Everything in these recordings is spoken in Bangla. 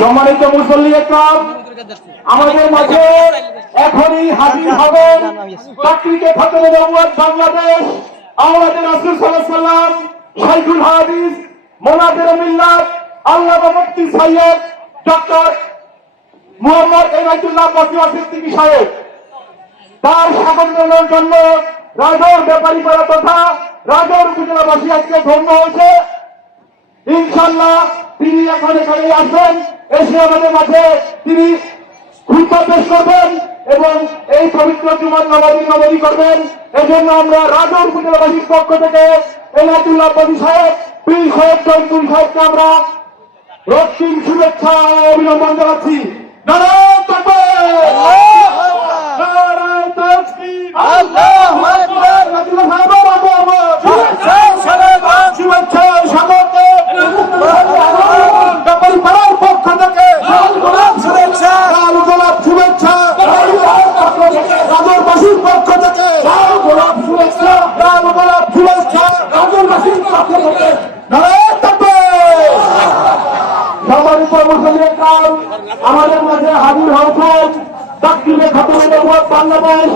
সম্মানিত মুসল্লি একরাম, আমাদের মাঝে এখনই হাজির হবেন তাকরিকে খতমে নবুয়ত বাংলাদেশ আওলাদে রাসূল সাল্লাল্লাহু আলাইহি ওয়াসাল্লাম শাইখুল হাদিস মুনাজির মিল্লাত আল্লামা মুফতি সৈয়দ ডক্টর মুহাম্মদ এনায়েতুল্লাহ বসির সিদ্দিকী সাহেব। তার স্বাগত জানানোর জন্য রাজৌর ব্যাপারীপাড়া তথা রাজৌর উপজেলাবাসী আজকে ধন্য হয়েছে। ইনশাআল্লাহ তিনি এখন এখানে আসবেন, এসে আমাদের মাঝে তিনি খুতবা পেশ করবেন এবং এই পবিত্র জুমার নামাজি করবেন। এজন্য আমরা রাজৌর উপজেলাবাসীর পক্ষ থেকে এনায়েতুল্লাহ বসি সাহেব, পীর সাহেব, জয়তুল সাহেবকে আমরা রক্তিম শুভেচ্ছা ও অভিনন্দন জানাচ্ছি। নারায়ে তাকবীর, নারায়ে তাকবীর, আল্লাহু আকবার, রাসূল সাহেব শুভেচ্ছা স্বাগত ব্যাপারীপাড়ার পক্ষ থেকে শুভেচ্ছা, গোলাপ শুভেচ্ছা রাজৌরবাসীর পক্ষ থেকে গোলাপ শুভেচ্ছা, গোলাপ শুভেচ্ছা রাজৌরবাসীর পক্ষ থেকে। নারায়ে তাকবীর। সম্মানিত মুসলিম একরাম, আমাদের মাঝে হাজির হয়েছেন তাকরিকে খতমে নবুয়ত বাংলাদেশ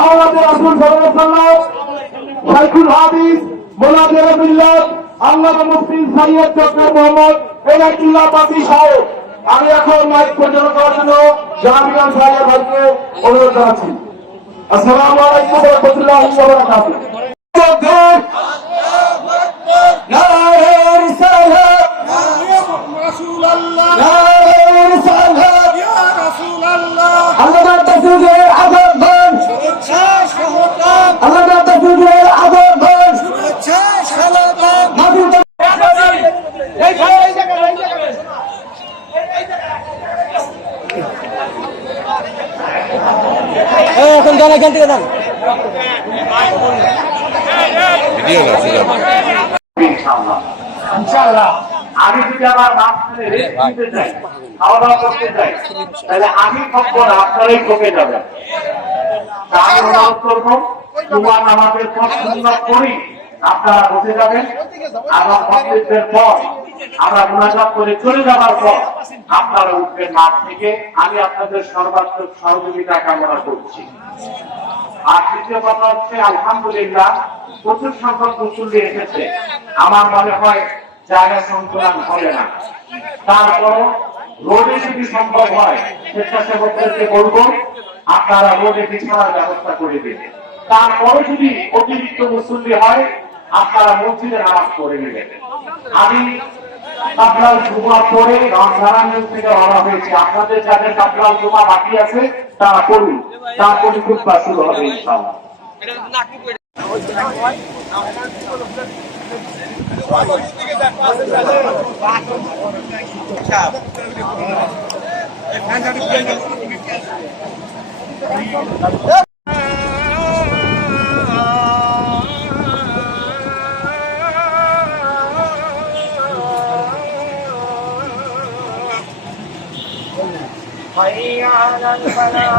আওলাদে রাসূল সাল্লাল্লাহু আলাইহি ওয়াসাল্লাম শাইখুল হাদিস মুনাজির মিল্লাত আল্লামা মুফতি সৈয়দ ডক্টর মুহাম্মদ এনায়েতুল্লাহ বসি সাহেব। আমি এখন মাইক পরিচালনা করার জন্য জাহাঙ্গীর সাহেব ভাইকে অনুরোধ জানাচ্ছি। আসসালামু আলাইকুম ওয়া রাহমাতুল্লাহি ওয়া বারাকাতুহু। নারায়ে রিসালাত, রাসূলুল্লাহ, নারায়ে রিসালাত, ইয়া রাসূলুল্লাহ, আল্লাহর তাকবীরের আযান, শুভেচ্ছা স্বাগতম, আল্লাহর তাকবীরের আযান, শুভেচ্ছা স্বাগতম। এখন গান এখান থেকে যান। ইনশাআল্লাহ আমি যদি আমার মাঝখানে রেস্ট নিতে চাই, খাওয়া দাওয়া করতে চাই, তাহলে আমি থাকবো না, আপনারাই ঠকে যাবেন। আমি অনুরোধ করবো জুমার নামাজের পর সুন্নাত পড়ি আপনারা বসে যাবেন, এবং বক্তব্যের পর আমরা মুনাজাত করে চলে যাবার পর আপনারা উঠবেন মাঠ থেকে। আমি আপনাদের সর্বাত্মক সহযোগিতা কামনা করছি। আর দ্বিতীয় কথা হচ্ছে, আলহামদুলিল্লাহ প্রচুর সংখ্যক মুসল্লি এসেছে। আমার মনে হয় জায়গা সংকুলান হবে না, তারপরও রোডে যদি সম্ভব হয় স্বেচ্ছাসেবকদেরকে বলবো আপনারা রোডে বিছানার ব্যবস্থা করে দেবেন। তারপরে যদি অতিরিক্ত মুসল্লি হয় আপনারা মসজিদে নামাজ পড়ে নেবেন। আমি কাপড়াল জুমা পড়ে রমজান থেকে রওনা হয়েছি। আপনাদের যাদের কাপড়াল জুমা বাকি আছে তারা পড়ুন, তারপরে খুতবা শুরু হবে ইনশাআল্লাহ। حي على الفلاح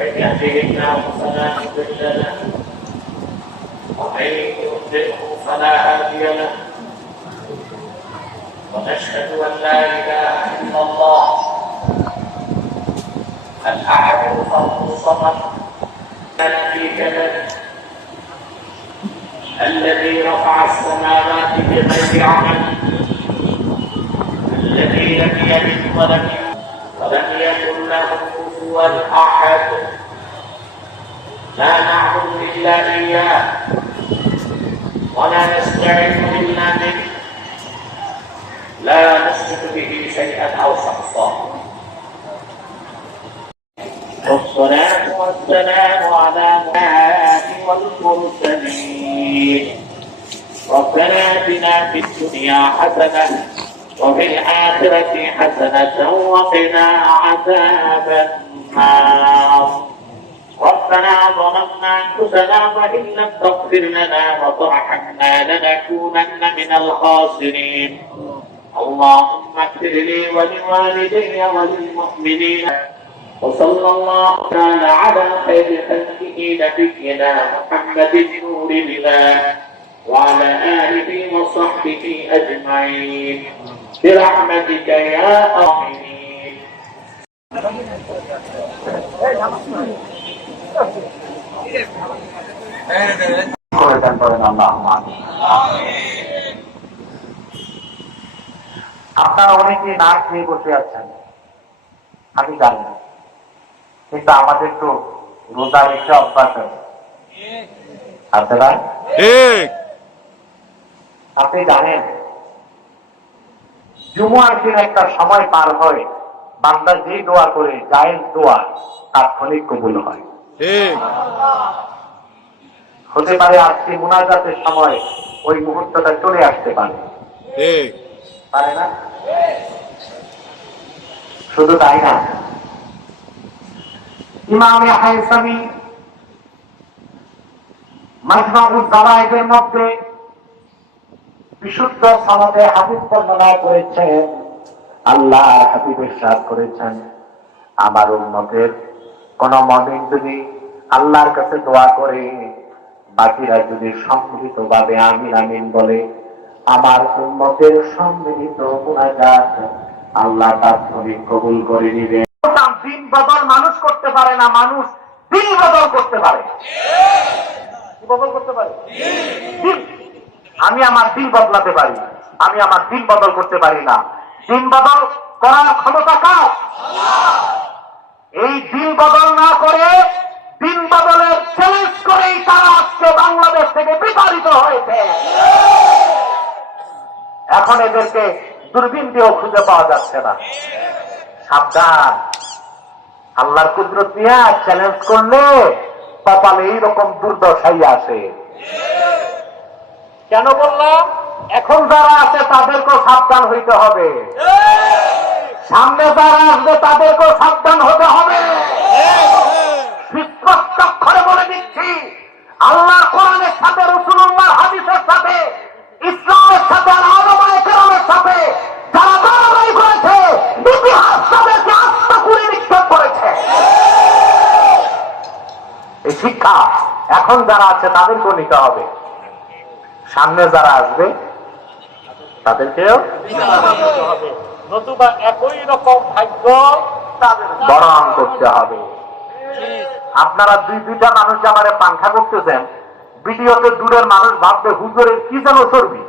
من يهده الله فلا مضل له ومن يضلله فلا هادي له ونشهد ان لا اله الا الله الاحد الفرد الصمد لا شريك له الذي رفع السماوات بغير عمل الذي لم يلد ولم يكن له كفوا احد لا نعبد الا اياه ولا نستعين الا به لا نشرك به شيئا او شخصا والصلاه والسلام على محمد والمرسلين ربنا اتنا في الدنيا حسنه وفي الآخرة حسنة وقنا عذاب النار ربنا ظلمنا أنفسنا وإن لم تغفر لنا وترحمنا لنكونن من الخاسرين اللهم اغفر لي ولوالدي وللمؤمنين وصلى الله تعالى على خير خلقه نبينا محمد نور الله وعلى آله وصحبه أجمعين برحمتك يا آمين. আপনারা অনেকে না খেয়ে বসে আছেন, আমি জানি না, কিন্তু আমাদের তো রোজা রেখে অভ্যাস আছে না? আপনি জানেন জুমার দিন একটা সময় পার হয়, বান্দা যে দোয়া করে জায়েজ দোয়া তাৎক্ষণিক কবুল হয়। হতে পারে আজকে মুনাজাতের সময় ওই মুহূর্তটা চলে আসতে পারে, পারে না? শুধু তাই না, ইমাম হাইসামি মাজমাউজ জাওয়ায়েদের মধ্যে বিশুদ্ধ সনদে হাদিস বর্ণনা করেছেন, আল্লাহর হাবিব ইরশাদ করেছেন, আমার উম্মতের কোন মুমিন যদি আল্লাহর কাছে দোয়া করে বাকিরা যদি সম্মিলিতভাবে আমিন আমিন বলে, আমার উম্মতের সম্মিলিত মুনাজাত আল্লাহ তাৎক্ষণিক কবুল করে নিবেন। দিন বদল মানুষ করতে পারে না, মানুষ দিন বদল করতে পারে। কি বদল করতে পারে? আমি আমার দিন বদলাতে পারি, আমি আমার দিন বদল করতে পারি না। দিন বদল করার ক্ষমতা কার? এই দিন বদল না করে দিন বদলের চ্যালেঞ্জ করেই তারা আজকে বাংলাদেশ থেকে বিতাড়িত হয়েছে। এখন এদেরকে দূরবীন দিয়েও খুঁজে পাওয়া যাচ্ছে না। সাবধান, আল্লাহর কুদরত নিয়ে চ্যালেঞ্জ করলে কপালে এইরকম দুর্দশাই আসে। কেন বললাম? এখন যারা আছে তাদেরকেও সাবধান হইতে হবে, সামনে যারা আসবে তাদেরকেও সাবধান হতে হবে। স্পষ্ট অক্ষরে বলে দিচ্ছি, আল্লাহর কোরআনের সাথে, রাসূলুল্লাহর হাদিসের সাথে, ইসলামের সাথে, আর উলামায়ে কেরামের সাথে যারা দাঁড়াবাড়ি করেছে, ইতিহাস তাদেরকে আত্মকুড়ি নিক্ষেপ করেছে। এই শিক্ষা এখন যারা আছে তাদেরকেও নিতে হবে, সামনে যারা আসবে তাদেরকেও হবে, নতুবা একই রকম ভাগ্য বরণ করতে হবে। আপনারা দুইটা মানুষ আমারে পাংখা করতেছেন, ভিডিওতে দূরের মানুষ ভাববে হুজুরের কি যেন চর্বি।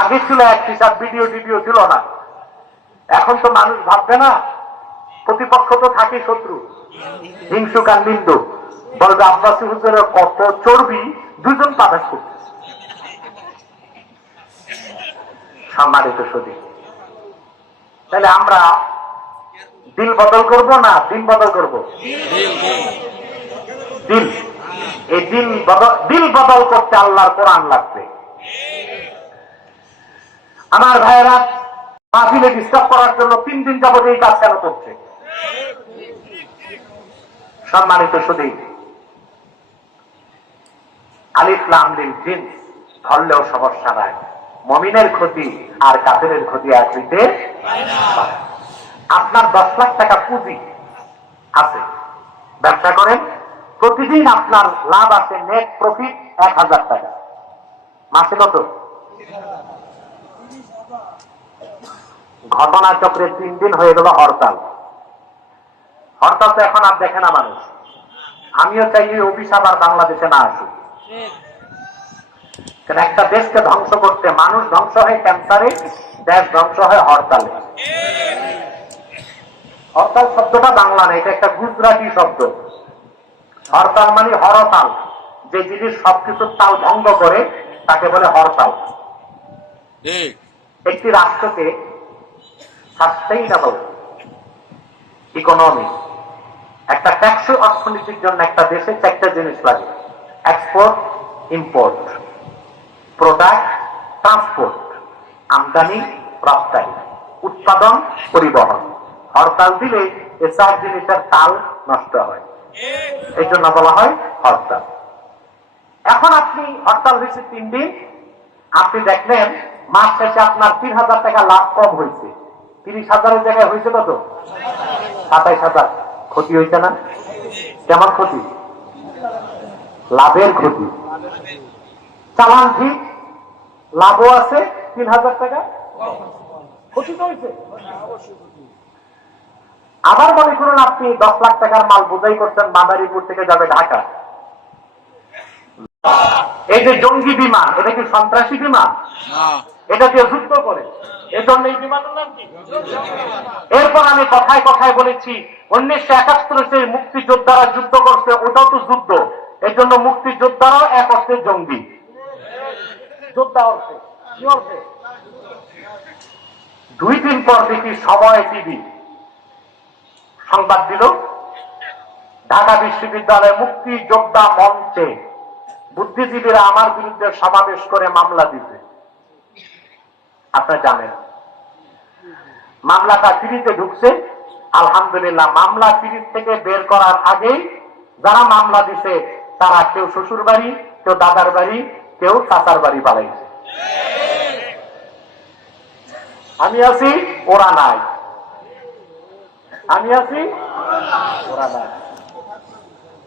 আগে ছিল এক হিসাব, ভিডিও ছিল না। এখন তো মানুষ ভাববে না, প্রতিপক্ষ তো থাকে শত্রু, হিংসুক আর নিন্দুক, বলবে আব্বাসী হুজুরের কত চর্বি, দুজন পাঠাস করতে। সম্মানিত সুধী, তাহলে আমরা দিল বদল করব না দিন বদল করব? দিল। এই দিল বদল করতে আল্লাহর কোরআন লাগবে। আমার ভাইয়েরা মাহফিলে ডিস্টার্ব করার জন্য 3 দিন যাবত এই কাজ কেন করছে? সম্মানিত সুধী, আলিফ লাম মিম জিন ধরলেও সমস্যা নাই, মুমিনের ক্ষতি আর কাফেরের ক্ষতি এক হইতে পারে না। আপনার 10 লাখ টাকা পুঁজি আছে, ব্যবসা করেন, প্রতিদিন আপনার লাভ আছে, নেট প্রফিট 1000 টাকা, মাসে কত? ঘটনাচক্রে 3 দিন হয়ে গেল হরতাল। হরতাল তো এখন আর দেখে না মানুষ। আমিও চাই এই অভিশাপ আর বাংলাদেশে না আসুক। কারণ একটা দেশকে ধ্বংস করতে মানুষ ধ্বংস হয় ক্যান্সারে, দেশ ধ্বংস হয় হরতালে। হরতাল শব্দটা বাংলা না, এটা একটা গুজরাটি শব্দ। হরতাল মানে হরতাল, যে জিনিস সবকিছুর তাল ভঙ্গ করে তাকে বলে হরতাল। একটি রাষ্ট্রকে সাস্টেইনেবল ইকোনমি, একটা টেকসই অর্থনীতির জন্য একটা দেশে 4টা জিনিস লাগে: এক্সপোর্ট, ইম্পোর্ট, প্রোডাক্ট, ট্রান্সপোর্ট, আমদানি রপ্তানি, উৎপাদন, পরিবহন। হরতাল দিলে এই 4 জিনিসের তাল নষ্ট হয়, এই জন্য বলা হয় হরতাল। এখন আপনি হরতাল হয়েছে 3 দিন, আপনি দেখলেন মাস শেষে আপনার 3,000 টাকা লাভ কম হয়েছে। 30,000-এর জায়গায় হয়েছে কত? 27,000। ক্ষতি হয়েছে না? কেমন ক্ষতি? লাভের ক্ষতি। চালান ঠিক, লাভও আছে, 3,000 টাকা ক্ষতি তো হয়েছে। আবার মনে করুন আপনি 10 লাখ টাকার মাল বোঝাই করছেন, মাদারীপুর থেকে যাবে ঢাকা। এই যে জঙ্গি বিমান, এটা কি সন্ত্রাসী বিমান? এটা দিয়ে যুদ্ধ করে, এজন্য এই বিমানের নাম কি? এরপর আমি কথায় কথায় বলেছি 1971 মুক্তিযোদ্ধারা যুদ্ধ করছে, ওটাও তো যুদ্ধ, এই জন্য মুক্তিযোদ্ধারাও এক অর্থে জঙ্গি। যোদ্ধা অর্থে কি অর্থে? 2 দিন পর দেখি সময় টিভি সংবাদ দিল, ঢাকা বিশ্ববিদ্যালয়ে মুক্তিযোদ্ধা মঞ্চে বুদ্ধিজীবীরা আমার বিরুদ্ধে সমাবেশ করে মামলা দিতে। আপনারা জানেন মামলাটা সিরিজে ঢুকছে। আলহামদুলিল্লাহ, মামলা সিরিজ থেকে বের করার আগেই যারা মামলা দিছে তারা কেউ শ্বশুর বাড়ি, কেউ দাদার বাড়ি, কেউ চাচার বাড়ি পালাইছে। আমি আছি, ওরা নাই। আমি আছি, ওরা নাই।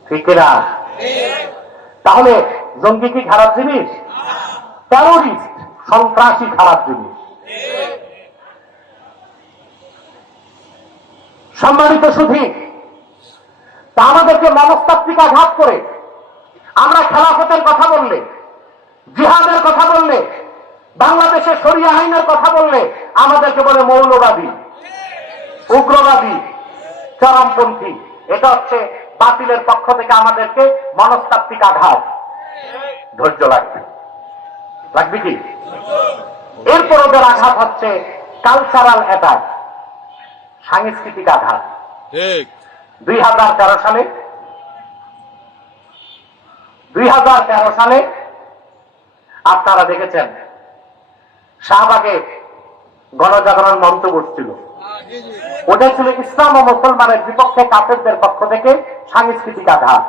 ঠিক না? তাহলে জঙ্গি কি খারাপ জিনিস? টেরোরিস্ট, সন্ত্রাসী খারাপ জিনিস। সম্মানিত সুধী, তা আমাদেরকে মনস্তাত্ত্বিক আঘাত করে আমরা খেলাফতের কথা বললে, জিহাদের কথা বললে, বাংলাদেশের শরিয়া আইনের কথা বললে আমাদেরকে বলে মৌলবাদী, উগ্রবাদী, চরমপন্থী। এটা হচ্ছে বাতিলের পক্ষ থেকে আমাদেরকে মনস্তাত্ত্বিক আঘাত। ধৈর্য লাগবে, লাগবে কি? এরপর ওদের আঘাত হচ্ছে কালচারাল অ্যাটাক, সাংস্কৃতিক আঘাত। 2013 সালে আপনারা দেখেছেন শাহবাগে গণজাগরণ মঞ্চ বসছিল। ওটা ছিল ইসলাম ও মুসলমানের বিপক্ষে কাফেরদের পক্ষ থেকে সাংস্কৃতিক আঘাত।